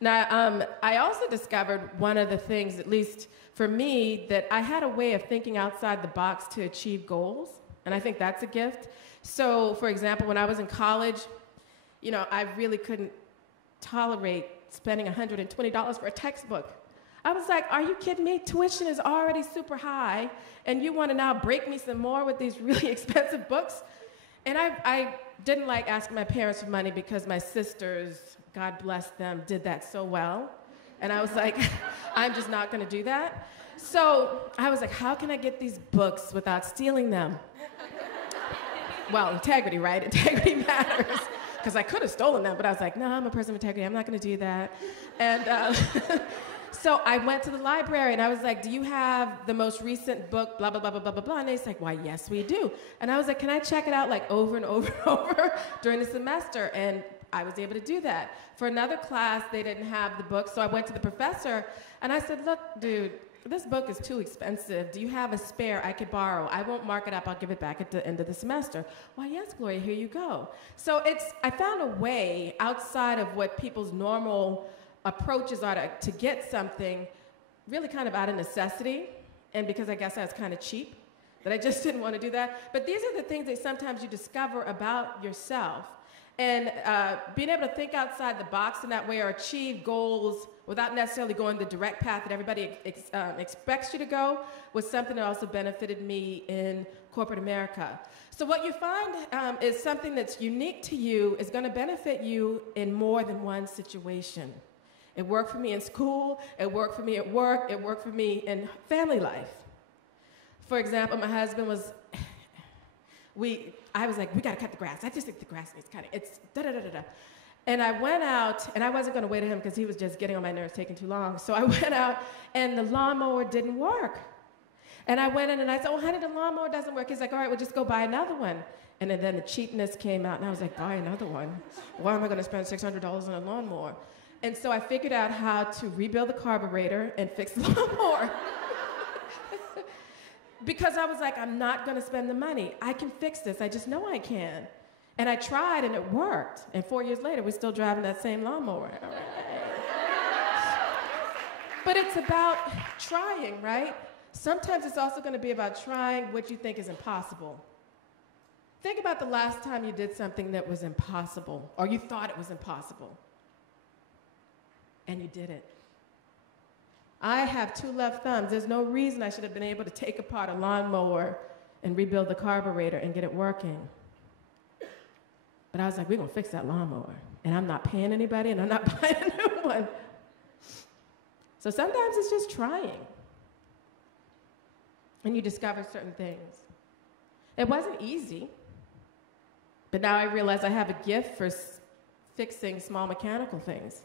Now, I also discovered one of the things, at least for me, that I had a way of thinking outside the box to achieve goals, and I think that's a gift. So, for example, when I was in college, I really couldn't tolerate spending $120 for a textbook. I was like, are you kidding me? Tuition is already super high, and you want to now break me some more with these really expensive books? And I didn't like asking my parents for money because my sisters, God bless them, did that so well. And I was like, I'm just not going to do that. So I was like, how can I get these books without stealing them? Well, integrity, right? Integrity matters. Because I could have stolen them, but I was like, no, I'm a person of integrity. I'm not going to do that. And so I went to the library, and I was like, do you have the most recent book, blah, blah, blah, blah, blah, blah, blah? And they're like, why, yes, we do. And I was like, can I check it out like over and over and over during the semester? And I was able to do that. For another class, they didn't have the book, so I went to the professor, and I said, look, dude, this book is too expensive. Do you have a spare I could borrow? I won't mark it up. I'll give it back at the end of the semester. Why, yes, Gloria, here you go. So I found a way outside of what people's normal approaches are to get something, really kind of out of necessity, and because I guess I was kind of cheap, that I just didn't want to do that. But these are the things that sometimes you discover about yourself. And being able to think outside the box in that way or achieve goals without necessarily going the direct path that everybody expects you to go was something that also benefited me in corporate America. So what you find is something that's unique to you is going to benefit you in more than one situation. It worked for me in school, it worked for me at work, it worked for me in family life. For example, my husband was, I was like, we gotta cut the grass. I just think the grass needs cutting. It's da-da-da-da-da. And I went out, and I wasn't gonna wait on him because he was just getting on my nerves, taking too long. So I went out, and the lawnmower didn't work. And I went in, and I said, oh, honey, the lawnmower doesn't work. He's like, all right, we'll just go buy another one. And then the cheapness came out, and I was like, buy another one? Why am I gonna spend $600 on a lawnmower? And so I figured out how to rebuild the carburetor and fix the lawnmower. Because I was like, I'm not gonna spend the money. I can fix this, I just know I can. And I tried and it worked. And 4 years later, we're still driving that same lawnmower. But it's about trying, right? Sometimes it's also gonna be about trying what you think is impossible. Think about the last time you did something that was impossible, or you thought it was impossible, and you did it. I have 2 left thumbs. There's no reason I should have been able to take apart a lawnmower and rebuild the carburetor and get it working. But I was like, we're gonna fix that lawnmower. And I'm not paying anybody, and I'm not buying a new one. So sometimes it's just trying. And you discover certain things. It wasn't easy, but now I realize I have a gift for fixing small mechanical things.